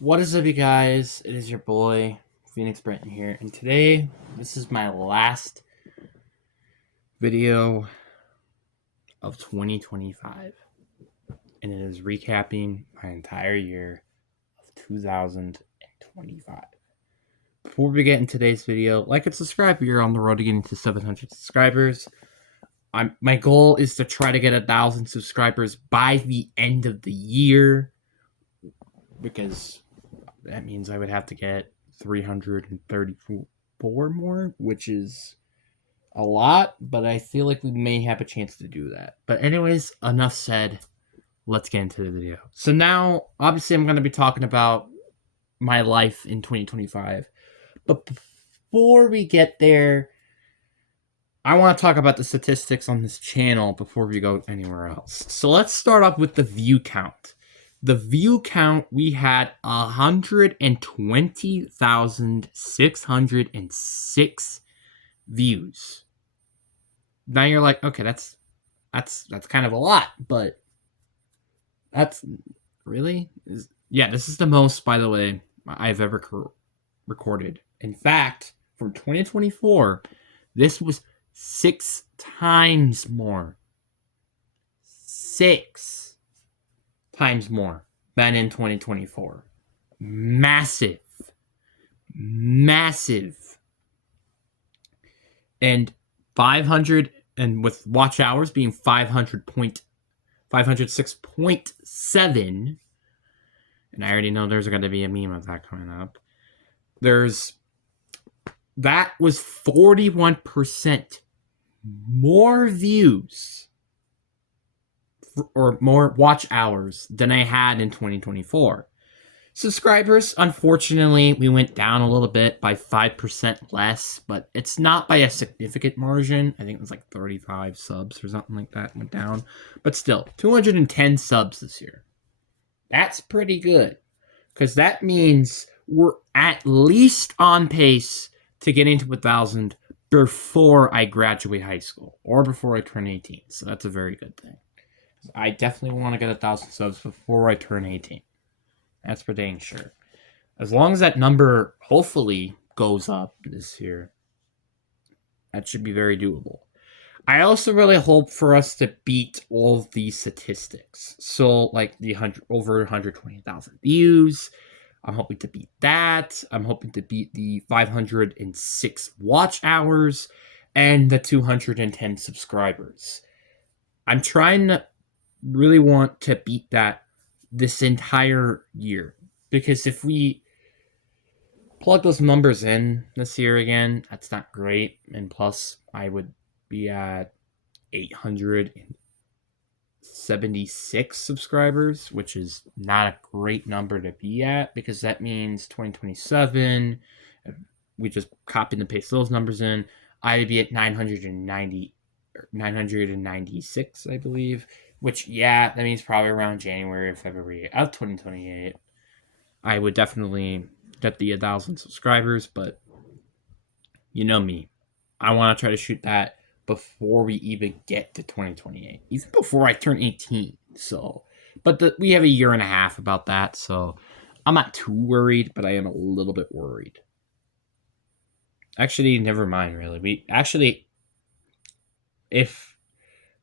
What is up, you guys? It is your boy, Phoenix Brenton here, and today, this is my last video of 2025, and it is recapping my entire year of 2025. Before we get into today's video, like and subscribe. We are on the road to getting to 700 subscribers. My goal is to try to get 1,000 subscribers by the end of the year, because that means I would have to get 334 more, which is a lot, but I feel like we may have a chance to do that. But anyways, enough said. Let's get into the video. So now, obviously, I'm going to be talking about my life in 2025. But before we get there, I want to talk about the statistics on this channel before we go anywhere else. So let's start off with the view count. The view count, we had 120,606 views. Now you're like, okay, that's kind of a lot, but that's really this is the most, by the way, I've ever recorded. In fact, for 2024, this was 6 times more. 6 times more than in 2024. Massive. And 500, and with watch hours being 506.7, and I already know there's going to be a meme of that coming up. That was 41% more views or more watch hours than I had in 2024. Subscribers, unfortunately, we went down a little bit by 5% less, but it's not by a significant margin. I think it was like 35 subs or something like that went down. But still, 210 subs this year. That's pretty good, because that means we're at least on pace to get into 1,000 before I graduate high school or before I turn 18. So that's a very good thing. I definitely want to get 1,000 subs before I turn 18. That's for dang sure. As long as that number hopefully goes up this year, that should be very doable. I also really hope for us to beat all of these statistics. So, like the over 120,000 views, I'm hoping to beat that. I'm hoping to beat the 506 watch hours and the 210 subscribers. I'm trying to really want to beat that this entire year, because if we plug those numbers in this year again, that's not great. And plus, I would be at 876 subscribers, which is not a great number to be at, because that means 2027, we just copy and paste those numbers in, I'd be at 996, I believe, which, that means probably around January or February of 2028. I would definitely get the 1,000 subscribers, but you know me. I want to try to shoot that before we even get to 2028, even before I turn 18. So, but we have a year and a half about that, so I'm not too worried, but I am a little bit worried. Actually, never mind, really. If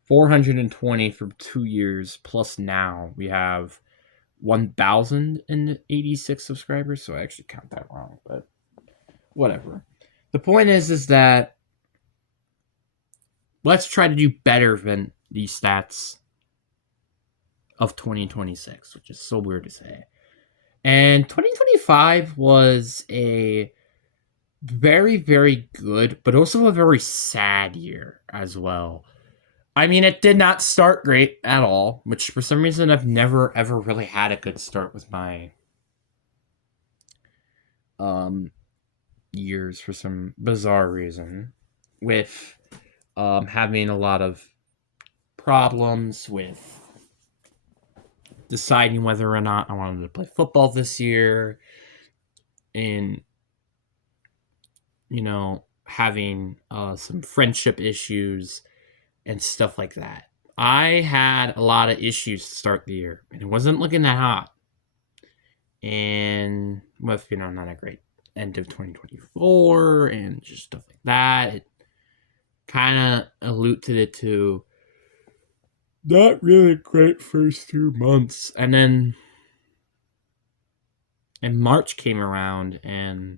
420 for 2 years plus now, we have 1,086 subscribers, so I actually count that wrong, but whatever. The point is that let's try to do better than these stats of 2026, which is so weird to say. And 2025 was a very, very good, but also a very sad year as well. I mean, it did not start great at all, which for some reason I've never ever really had a good start with my years for some bizarre reason, with having a lot of problems with deciding whether or not I wanted to play football this year, and having some friendship issues and stuff like that. I had a lot of issues to start the year, and it wasn't looking that hot. and with, not a great end of 2024 and just stuff like that, it kind of alluded it to not really great first 2 months. And then and March came around, and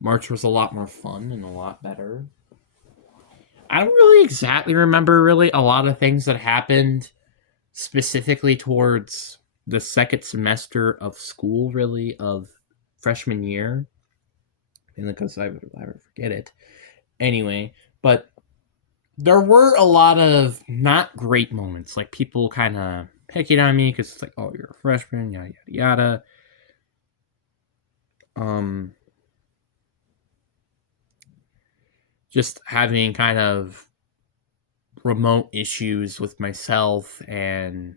March was a lot more fun and a lot better. I don't really exactly remember really a lot of things that happened specifically towards the second semester of school, really, of freshman year. And because I would forget it. Anyway, but there were a lot of not great moments, like people kind of picking on me because it's like, oh, you're a freshman, yada yada yada. Just having kind of remote issues with myself and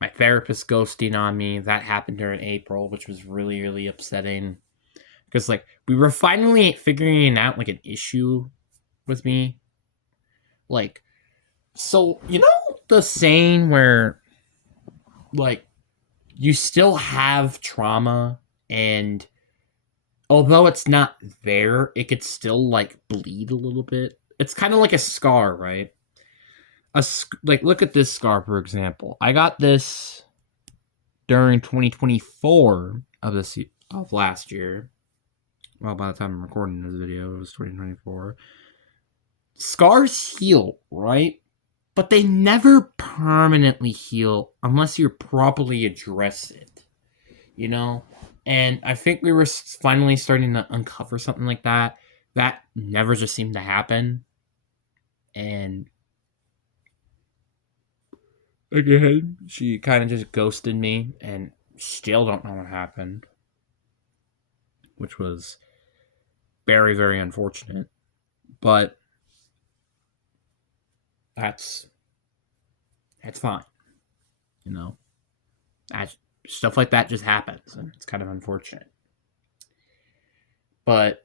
my therapist ghosting on me. That happened during April, which was really, really upsetting. Because, like, we were finally figuring out, like, an issue with me. Like, so, the saying where, like, you still have trauma, and although it's not there, it could still, like, bleed a little bit. It's kind of like a scar, right? Like, look at this scar, for example. I got this during 2024 of last year. Well, by the time I'm recording this video, it was 2024. Scars heal, right? But they never permanently heal unless you properly address it, And I think we were finally starting to uncover something like that. That never just seemed to happen. And again, she kind of just ghosted me and still don't know what happened, which was very, very unfortunate. But that's fine, That stuff like that just happens, and it's kind of unfortunate. But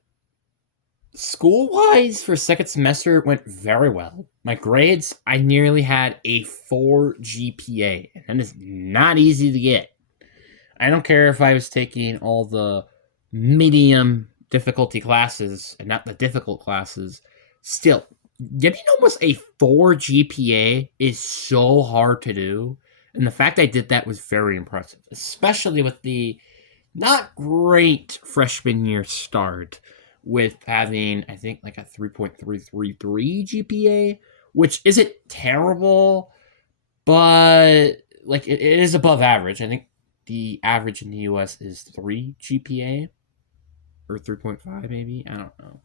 school-wise, for second semester, it went very well. My grades, I nearly had a 4 GPA, and that is not easy to get. I don't care if I was taking all the medium difficulty classes and not the difficult classes. Still, getting almost a 4 GPA is so hard to do. And the fact I did that was very impressive, especially with the not great freshman year start with having, I think, like a 3.333 GPA, which isn't terrible, but like it is above average. I think the average in the US is 3 GPA or 3.5 maybe. I don't know.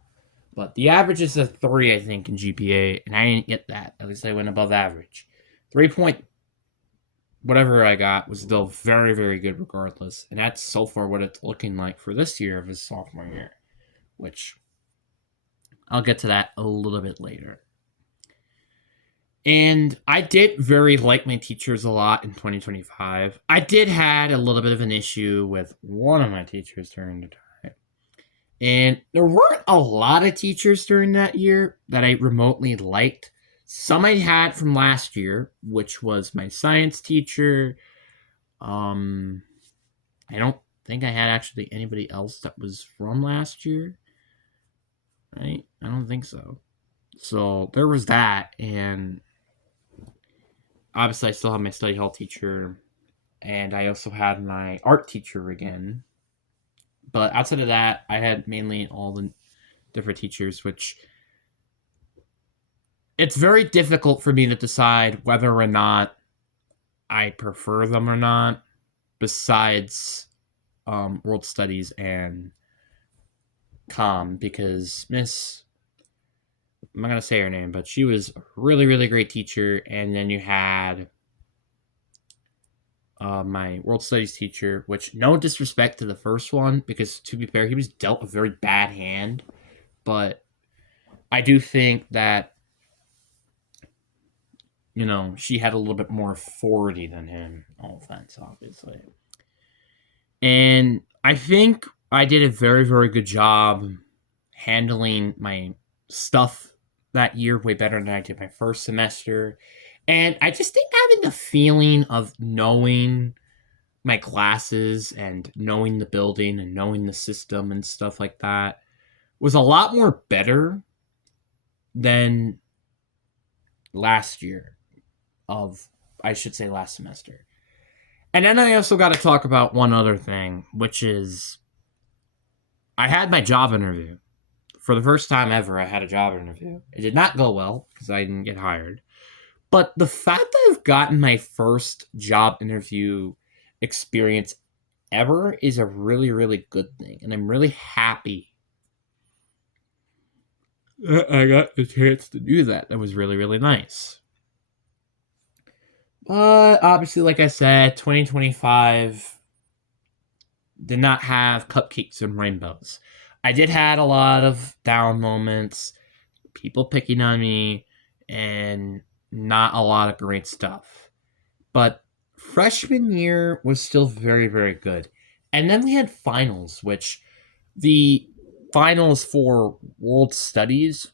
But the average is a 3, I think, in GPA, and I didn't get that. At least I went above average. 3 point whatever I got was still very, very good regardless. And that's so far what it's looking like for this year of his sophomore year, which I'll get to that a little bit later. And I did very like my teachers a lot in 2025. I did had a little bit of an issue with one of my teachers during the time. And there weren't a lot of teachers during that year that I remotely liked. Some I had from last year, which was my science teacher. I don't think I had actually anybody else that was from last year. Right? I don't think so. So there was that, and obviously I still have my study hall teacher, and I also had my art teacher again. But outside of that, I had mainly all the different teachers, which it's very difficult for me to decide whether or not I prefer them or not, besides world studies and comm, because I'm not going to say her name, but she was a really, really great teacher. And then you had my world studies teacher, which no disrespect to the first one, because to be fair, he was dealt a very bad hand. But I do think that, she had a little bit more authority than him. All offense, obviously. And I think I did a very, very good job handling my stuff that year way better than I did my first semester. And I just think having the feeling of knowing my classes and knowing the building and knowing the system and stuff like that was a lot more better than last year of I should say last semester. And then I also got to talk about one other thing, which is I had my job interview. For the first time ever, I had a job interview. It did not go well because I didn't get hired. But the fact that I've gotten my first job interview experience ever is a really, really good thing. And I'm really happy that I got the chance to do that. That was really, really nice. But obviously, like I said, 2025 did not have cupcakes and rainbows. I did had a lot of down moments, people picking on me, and not a lot of great stuff. But freshman year was still very, very good. And then we had finals, which the finals for world studies,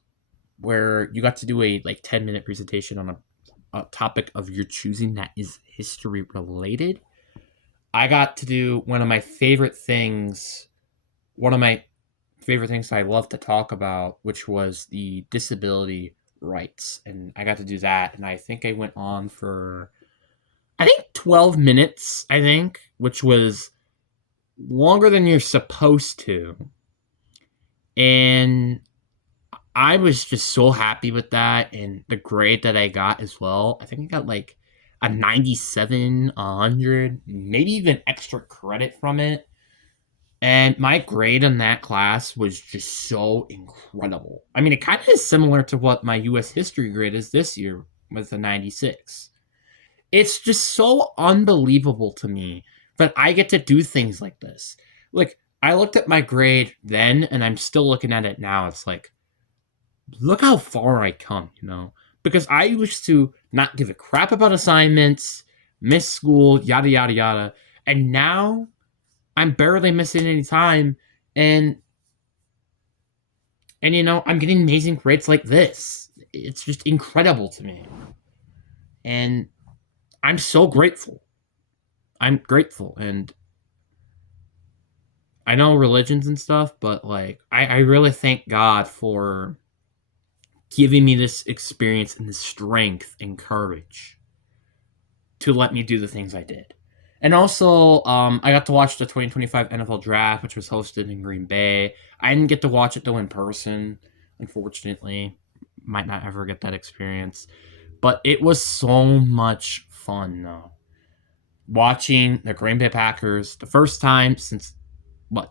where you got to do a like 10-minute presentation on a topic of your choosing that is history related. I got to do one of my favorite things I love to talk about, which was the disability rights. And I got to do that. And I think I went on for, I think 12 minutes, which was longer than you're supposed to. And I was just so happy with that. And the grade that I got as well, I think I got like a 97, 100, maybe even extra credit from it. And my grade in that class was just so incredible. I mean, it kind of is similar to what my US history grade is this year with the 96. It's just so unbelievable to me that I get to do things like this. Like, I looked at my grade then, and I'm still looking at it now. It's like, look how far I come, you know? Because I used to not give a crap about assignments, miss school, yada, yada, yada. And now I'm barely missing any time, and you know, I'm getting amazing grades like this. It's just incredible to me. And I'm so grateful. I'm grateful, and I know religions and stuff, but like I really thank God for giving me this experience and the strength and courage to let me do the things I did. And also, I got to watch the 2025 NFL Draft, which was hosted in Green Bay. I didn't get to watch it though in person, unfortunately. Might not ever get that experience, but it was so much fun though. Watching the Green Bay Packers, the first time since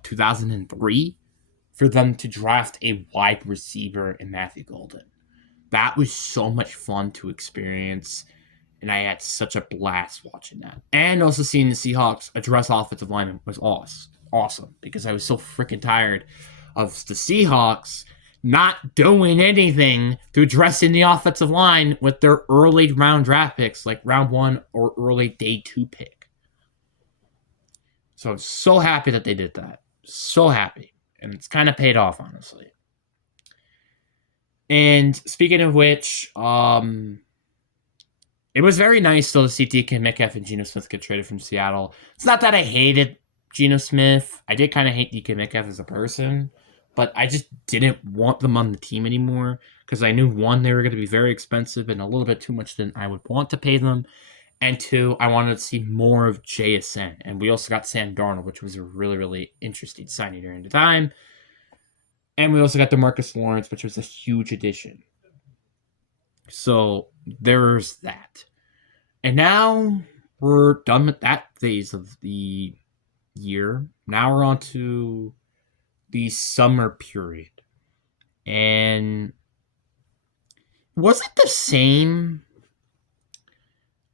2003, for them to draft a wide receiver in Matthew Golden. That was so much fun to experience, and I had such a blast watching that. And also seeing the Seahawks address offensive linemen was awesome because I was so freaking tired of the Seahawks not doing anything to address in the offensive line with their early round draft picks, like round 1 or early day 2 pick. So I'm so happy that they did that. So happy. And it's kind of paid off, honestly. And speaking of which, it was very nice though to see DK Metcalf and Geno Smith get traded from Seattle. It's not that I hated Geno Smith. I did kind of hate DK Metcalf as a person, but I just didn't want them on the team anymore because I knew one, they were going to be very expensive and a little bit too much than I would want to pay them. And two, I wanted to see more of JSN. And we also got Sam Darnold, which was a really, really interesting signing during the time. And we also got DeMarcus Lawrence, which was a huge addition. So there's that. And now we're done with that phase of the year. Now we're on to the summer period. And was it the same?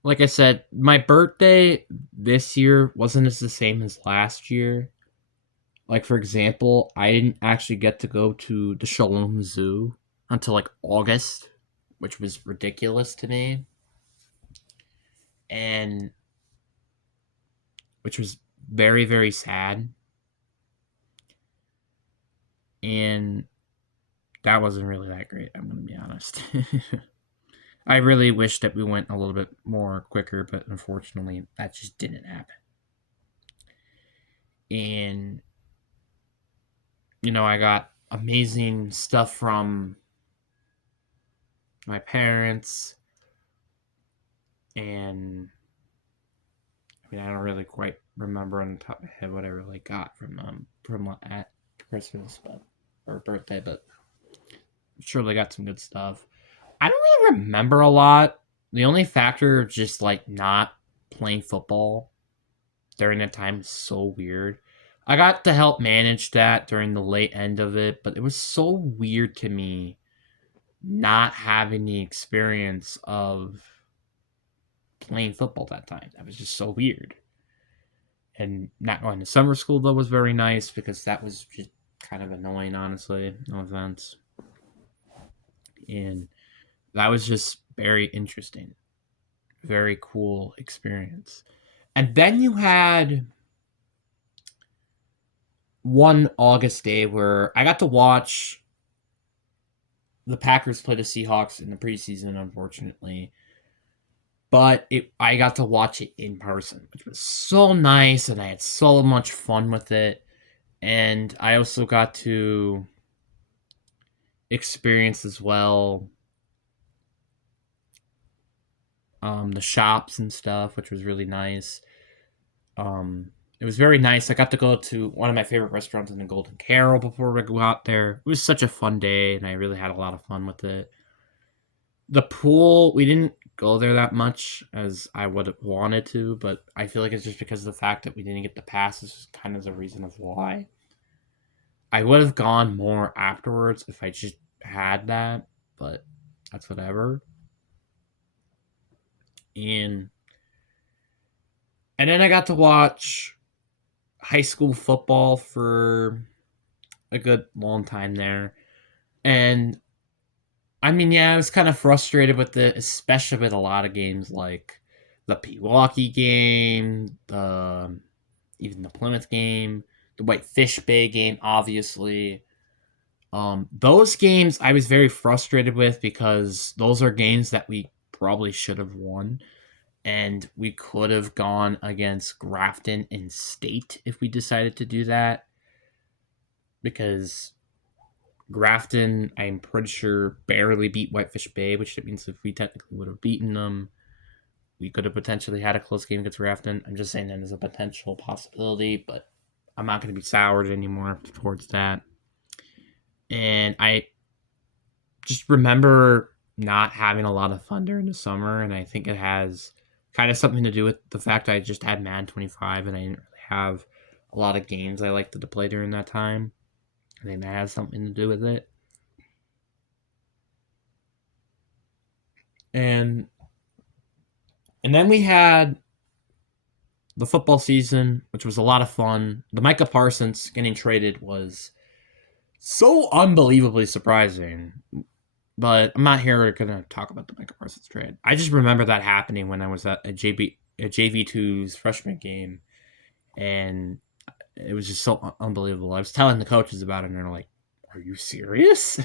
Like I said, my birthday this year wasn't as the same as last year. Like, for example, I didn't actually get to go to the Shalom Zoo until like August, which was ridiculous to me. And which was very, very sad. And that wasn't really that great, I'm going to be honest. I really wish that we went a little bit more quicker, but unfortunately, that just didn't happen. And, I got amazing stuff from my parents. And, I don't really quite remember on the top of my head what I really got from them at Christmas or birthday, but I'm sure they got some good stuff. I don't really remember a lot. The only factor of just like not playing football during that time is so weird. I got to help manage that during the late end of it, but it was so weird to me not having the experience of playing football that time. That was just so weird. And not going to summer school though was very nice because that was just kind of annoying, honestly. No offense. And that was just very interesting. Very cool experience. And then you had one August day where I got to watch the Packers play the Seahawks in the preseason, unfortunately. But I got to watch it in person, which was so nice, and I had so much fun with it. And I also got to experience as well the shops and stuff, which was really nice. It was very nice. I got to go to one of my favorite restaurants in the Golden Carol before we go out there. It was such a fun day, and I really had a lot of fun with it. The pool, we didn't go there that much as I would have wanted to, but I feel like it's just because of the fact that we didn't get the passes, kind of the reason of why. I would have gone more afterwards if I just had that, but that's whatever. And and then I got to watch high school football for a good long time there. And yeah, I was kind of frustrated with it, especially with a lot of games like the Pewaukee game, even the Plymouth game, the Whitefish Bay game, obviously. Those games I was very frustrated with because those are games that we probably should have won. And we could have gone against Grafton in state if we decided to do that. Because Grafton, I'm pretty sure, barely beat Whitefish Bay, which means if we technically would have beaten them, we could have potentially had a close game against Grafton. I'm just saying that as a potential possibility, but I'm not going to be soured anymore towards that. And I just remember not having a lot of fun during the summer, and I think it has kind of something to do with the fact I just had Madden 25 and I didn't really have a lot of games I liked to play during that time. I think that has something to do with it. And then we had the football season, which was a lot of fun. The Micah Parsons getting traded was so unbelievably surprising. But I'm not here going to talk about the Micah Parsons trade. I just remember that happening when I was at a JV2's freshman game, and it was just so unbelievable. I was telling the coaches about it, and they're like, "Are you serious?"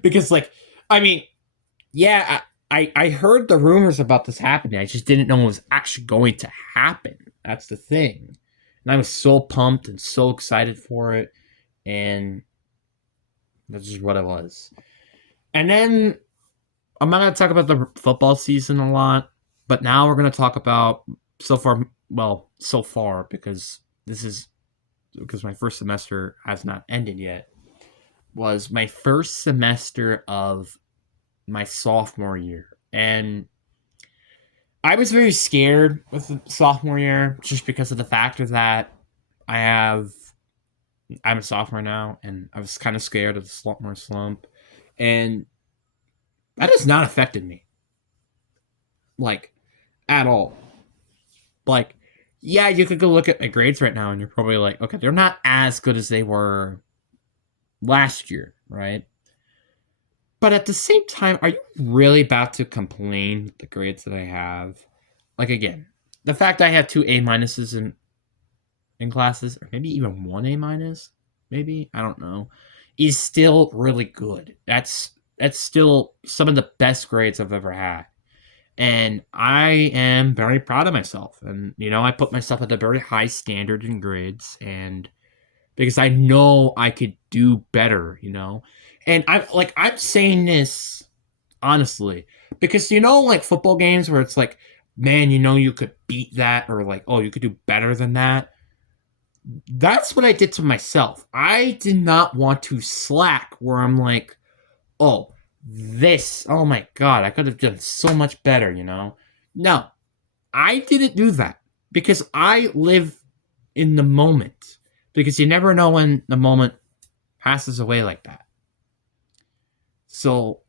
Because, like, I mean, yeah, I heard the rumors about this happening. I just didn't know it was actually going to happen. That's the thing, and I was so pumped and so excited for it, and that's just what it was. And then I'm not going to talk about the football season a lot, but now we're going to talk about so far because my first semester has not ended yet, was my first semester of my sophomore year. And I was very scared with the sophomore year just because of the factor that I'm a sophomore now, and I was kind of scared of the sophomore slump. And that has not affected me. Like, at all. Like, yeah, you could go look at my grades right now and you're probably like, okay, they're not as good as they were last year, right? But at the same time, are you really about to complain the grades that I have? Like, again, the fact I have 2 A minuses in classes, or maybe even 1 A minus, maybe, I don't know, is still really good. That's still some of the best grades I've ever had. And I am very proud of myself. And, I put myself at a very high standard in grades, and because I know I could do better. And I'm saying this honestly because like football games where it's like, man, you could beat that, or like, oh, you could do better than that. That's what I did to myself. I did not want to slack where I'm like, oh, oh my god, I could have done so much better. No, I didn't do that because I live in the moment. Because you never know when the moment passes away like that. So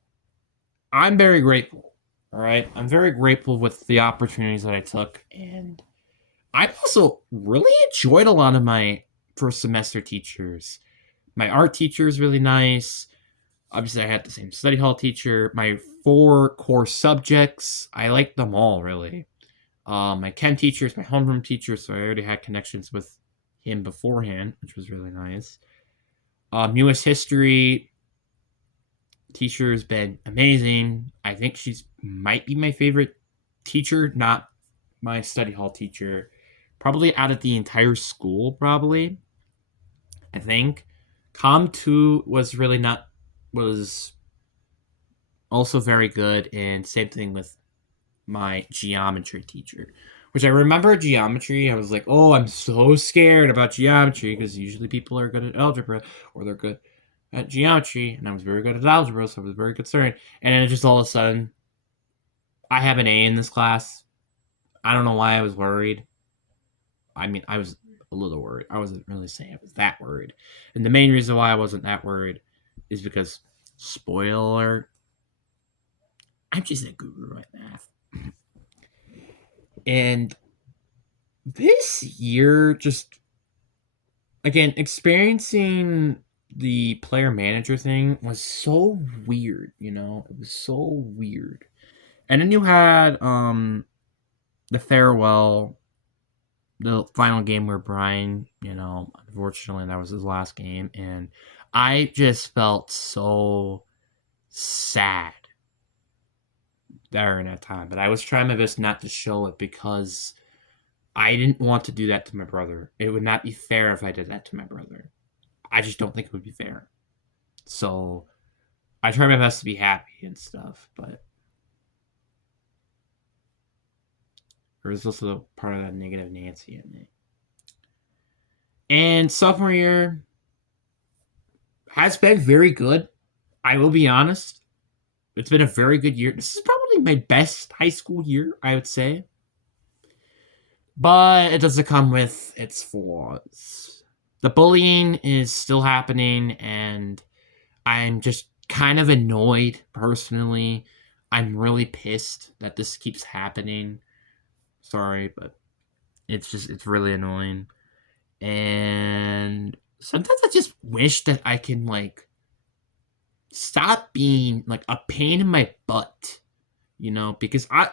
I'm very grateful. All right. I'm very grateful with the opportunities that I took. And I also really enjoyed a lot of my first semester teachers. My art teacher is really nice. Obviously, I had the same study hall teacher. My 4 core subjects, I liked them all really. My chem teacher is my homeroom teacher, so I already had connections with him beforehand, which was really nice. U.S. history teacher has been amazing. I think she's might be my favorite teacher, not my study hall teacher. Probably out of the entire school, probably. I think. Com 2 was also very good, and same thing with my geometry teacher. Which I remember geometry, I was like, oh, I'm so scared about geometry because usually people are good at algebra or they're good at geometry, and I was very good at algebra, so I was very concerned. And then just all of a sudden, I have an A in this class. I don't know why I was worried. I mean, I was a little worried. I wasn't really saying I was that worried. And the main reason why I wasn't that worried is because, spoiler, I'm just a guru at math. And this year, just again, experiencing the player manager thing was so weird. It was so weird. And then you had the farewell, the final game where Brian, unfortunately that was his last game, and I just felt so sad during that time. But I was trying my best not to show it because I didn't want to do that to my brother. It would not be fair if I did that to my brother. I just don't think it would be fair. So I try my best to be happy and stuff, but there's also part of that negative Nancy in me. And sophomore year has been very good. I will be honest. It's been a very good year. This is probably my best high school year, I would say. But it doesn't come with its flaws. The bullying is still happening, and I'm just kind of annoyed personally. I'm really pissed that this keeps happening. Sorry, but it's really annoying. And sometimes I just wish that I can like stop being like a pain in my butt, because I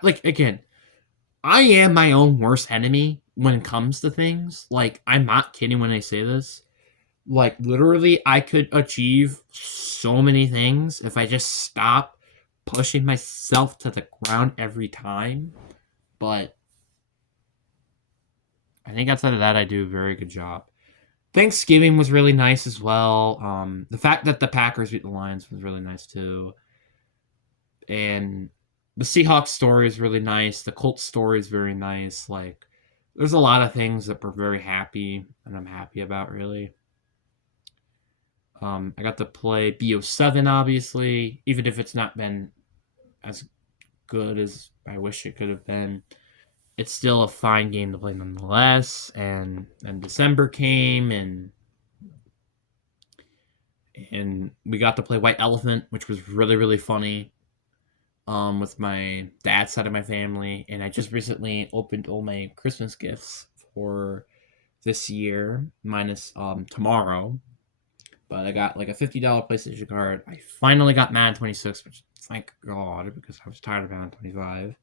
am my own worst enemy when it comes to things. Like, I'm not kidding when I say this. Like, literally, I could achieve so many things if I just stop pushing myself to the ground every time. But I think outside of that, I do a very good job. Thanksgiving was really nice as well. The fact that the Packers beat the Lions was really nice too. And the Seahawks story is really nice. The Colts story is very nice. Like, there's a lot of things that we're very happy and I'm happy about, really. I got to play BO7, obviously, even if it's not been as good as I wish it could have been. It's still a fine game to play nonetheless. And then December came, and we got to play White Elephant, which was really, really funny. With my dad's side of my family, and I just recently opened all my Christmas gifts for this year, minus tomorrow. But I got like a $50 PlayStation card. I finally got Madden 26, which thank God, because I was tired of Madden 25.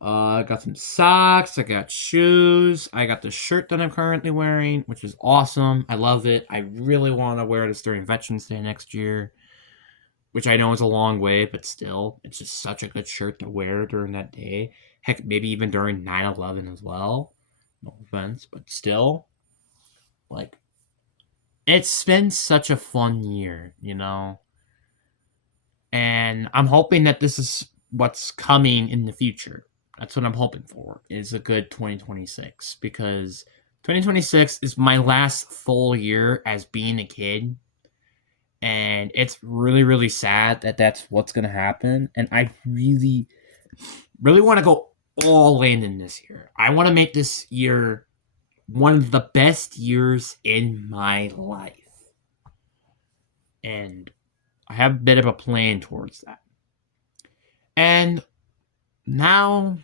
I got some socks. I got shoes. I got the shirt that I'm currently wearing, which is awesome. I love it. I really want to wear this during Veterans Day next year. which I know is a long way, but still, it's just such a good shirt to wear during that day. Heck, maybe even during 9/11 as well. No offense, but still, like, it's been such a fun year, you know? And I'm hoping that this is what's coming in the future. That's what I'm hoping for, is a good 2026, because 2026 is my last full year as being a kid, and it's really, really sad that that's what's going to happen. And I really, really want to go all in this year. I want to make this year one of the best years in my life. And I have a bit of a plan towards that. And now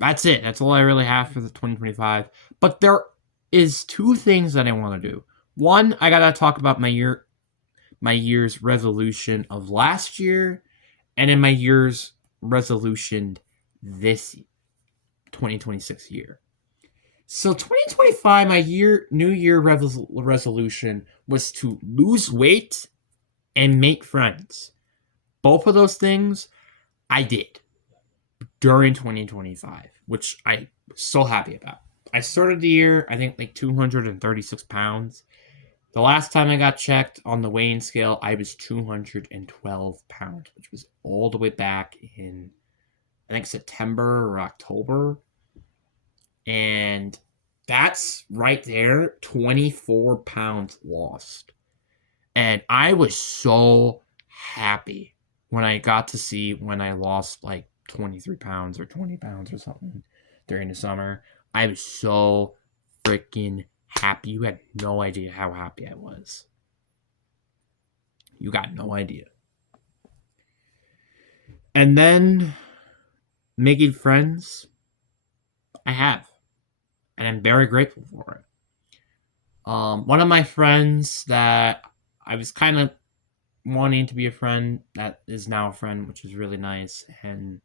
that's it. That's all I really have for the 2025. But there is two things that I want to do. One, I gotta talk about my year's resolution of last year, and in my year's resolution this 2026 year. So 2025, my New Year resolution was to lose weight and make friends. Both of those things I did during 2025, which I was so happy about. I started the year, I think, like 236 pounds. The last time I got checked on the weighing scale, I was 212 pounds, which was all the way back in, I think, September or October. And that's right there, 24 pounds lost. And I was so happy when I got to see when I lost like 23 pounds or 20 pounds or something during the summer. I was so freaking happy. You had no idea how happy I was. You got no idea. And then making friends, I have. And I'm very grateful for it. One of my friends that I was kind of wanting to be a friend that is now a friend, which is really nice. And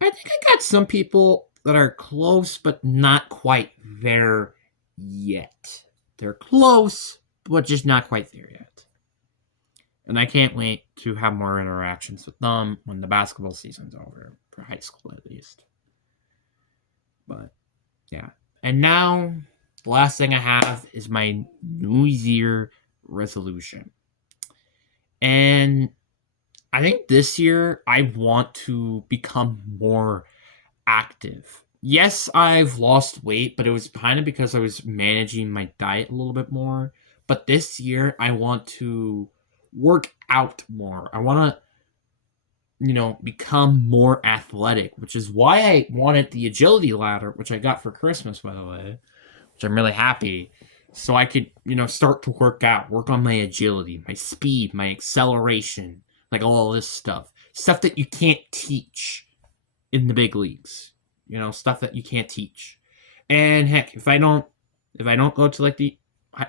I think I got some people that are close, but not quite there yet. They're close, but just not quite there yet. And I can't wait to have more interactions with them when the basketball season's over, for high school at least. But yeah. And now, the last thing I have is my New Year resolution. And I think this year I want to become more active. Yes, I've lost weight, but it was kind of because I was managing my diet a little bit more. But this year I want to work out more. I want to, become more athletic, which is why I wanted the agility ladder, which I got for Christmas, by the way, which I'm really happy. So I could, start to work on my agility, my speed, my acceleration, like all this stuff. Stuff that you can't teach in the big leagues. Stuff that you can't teach. And heck, if I don't go to like the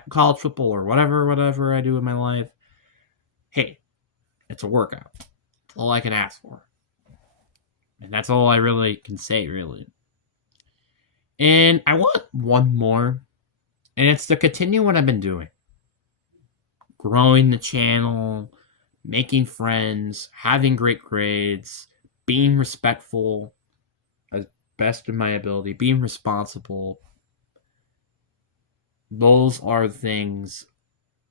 college football or whatever I do in my life, hey, it's a workout. That's all I can ask for. And that's all I really can say, really. And I want one more, and it's to continue what I've been doing. Growing the channel, making friends, having great grades, being respectful as best of my ability, being responsible. Those are things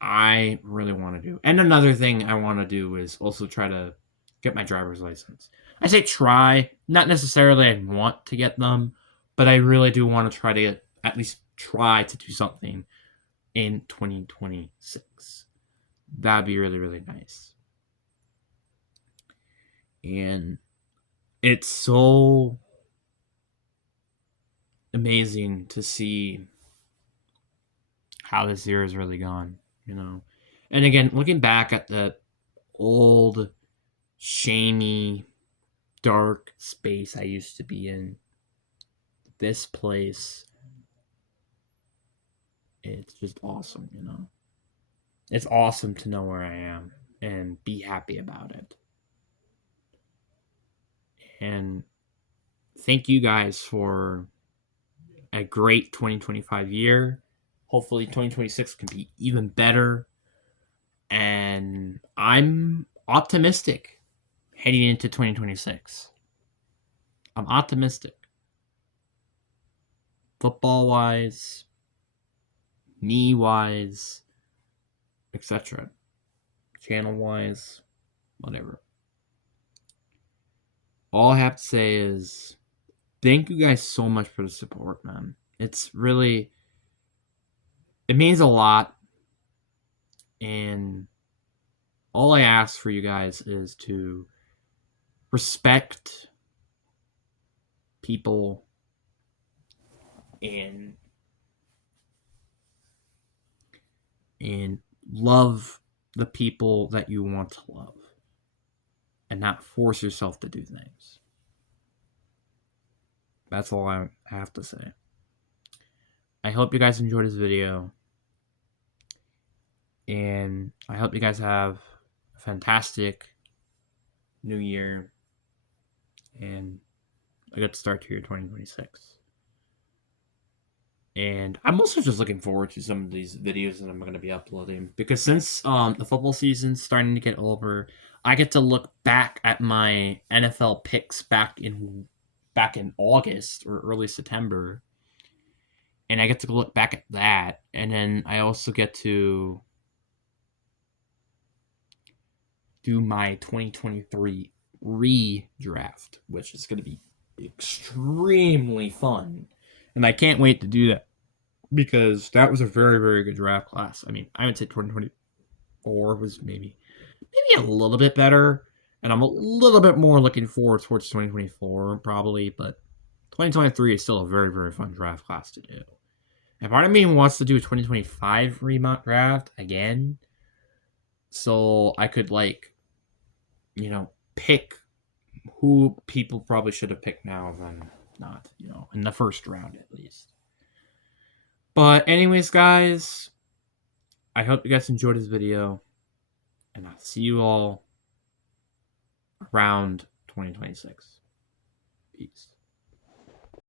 I really want to do. And another thing I want to do is also try to get my driver's license. I say try, not necessarily I want to get them, but I really do want to try to at least try to do something in 2026. That'd be really, really nice. And it's so amazing to see how this year has really gone, And again, looking back at the old, shamey, dark space I used to be in, this place, it's just awesome, It's awesome to know where I am and be happy about it. And thank you guys for a great 2025 year. Hopefully 2026 can be even better. And I'm optimistic heading into 2026. I'm optimistic. Football wise, me wise, etc. Channel wise, whatever. All I have to say is thank you guys so much for the support, man. It's really, it means a lot. And all I ask for you guys is to respect people and love the people that you want to love and not force yourself to do things. That's all I have to say. I hope you guys enjoyed this video, and I hope you guys have a fantastic new year and a good start to your 2026. And I'm also just looking forward to some of these videos that I'm going to be uploading, because since the football season's starting to get over, I get to look back at my NFL picks back in August or early September, and I get to look back at that, and then I also get to do my 2023 redraft, which is going to be extremely fun. And I can't wait to do that, because that was a very, very good draft class. I mean, I would say 2024 was maybe a little bit better, and I'm a little bit more looking forward towards 2024 probably, but 2023 is still a very, very fun draft class to do. And part of me wants to do a 2025 remock draft again, so I could, like, pick who people probably should have picked now than not, in the first round at least. But anyways, guys, I hope you guys enjoyed this video, and I'll see you all around 2026. Peace.